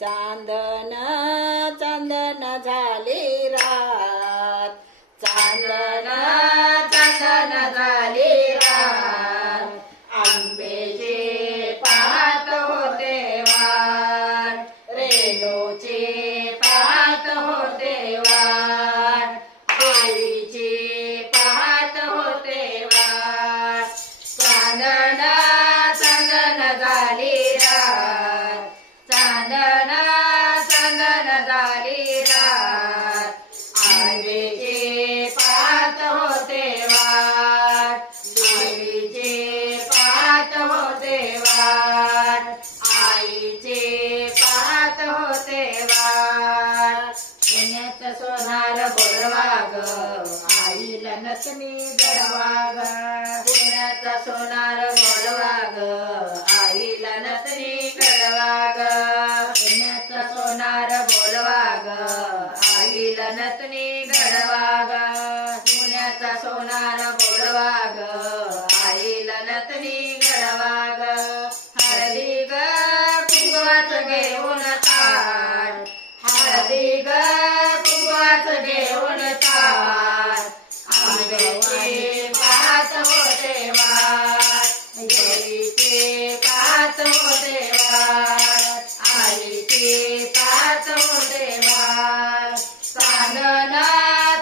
चांदन लक्ष्मी नसनी पुण्याचा सोनार बोलवा आईला नसनी कडवाग पुण्याचा सोनार बोलवाग आईला नसनी गडवा पुण्याचा सोनार बोलवाग आईचे पाहत होते वाट. चांदन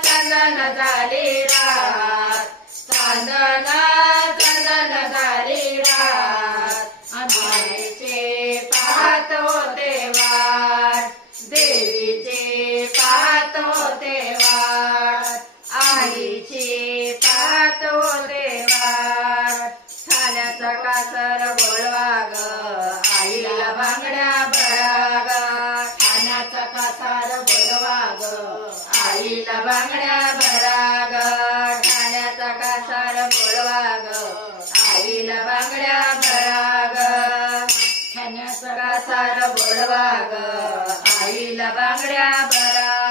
चांदन झाली रात. चांदन चांदन झाली रात. आईचे पाहत होते वाट. देवीचे पाहत होते वाट. आईचे पाहत होते वाट. ठाण्याचा कासर बोलवा ग बांगड्या भरा कासार बोलवा ग आईला बांगड्या बराग खाण्याचा ठाण्याचा कासार बोलवा ग आईला बांगड्या बराग खाण्याचा ठाण्याचा कासार बोलवा ग आईला बांगड्या बरा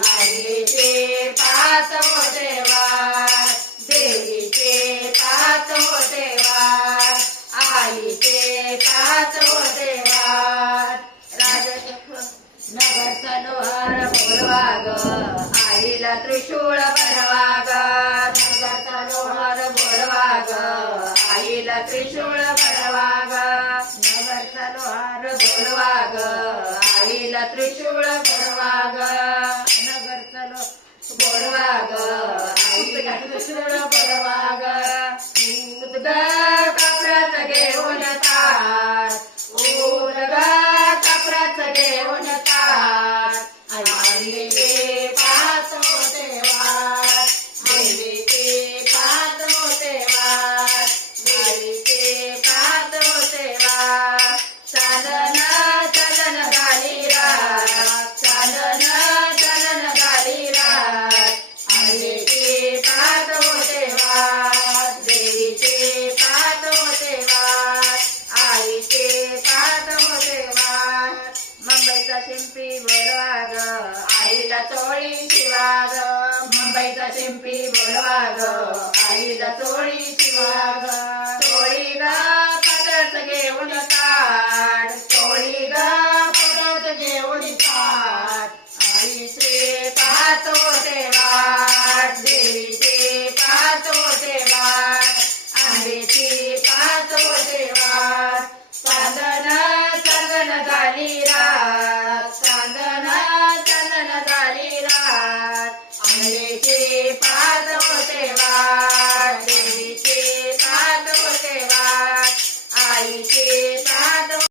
रात आईचे पाहत होते वाट देवीचे पाच होते वाट आईचे पाच होते वाट राजचक्र नगरचा लोहार बोलवा आईला त्रिशूळ भरवा ग नगरचा लोहार बोलवा आईला त्रिशूळ भरवा ग नगरचा लोहार बोलवा आईला त्रिशूळ भरवा लो बोलवा ग आईला त्रिशूळ भरवा ग उदग कापराचं घेऊन ताट उदग कापराचं घेऊन तार आईचे मुंबईचा शिंपी बोलवा ग आईला चोळी शिवा ग मुंबईचा शिंपी बोलवा ग आईला चोळी शिवा ग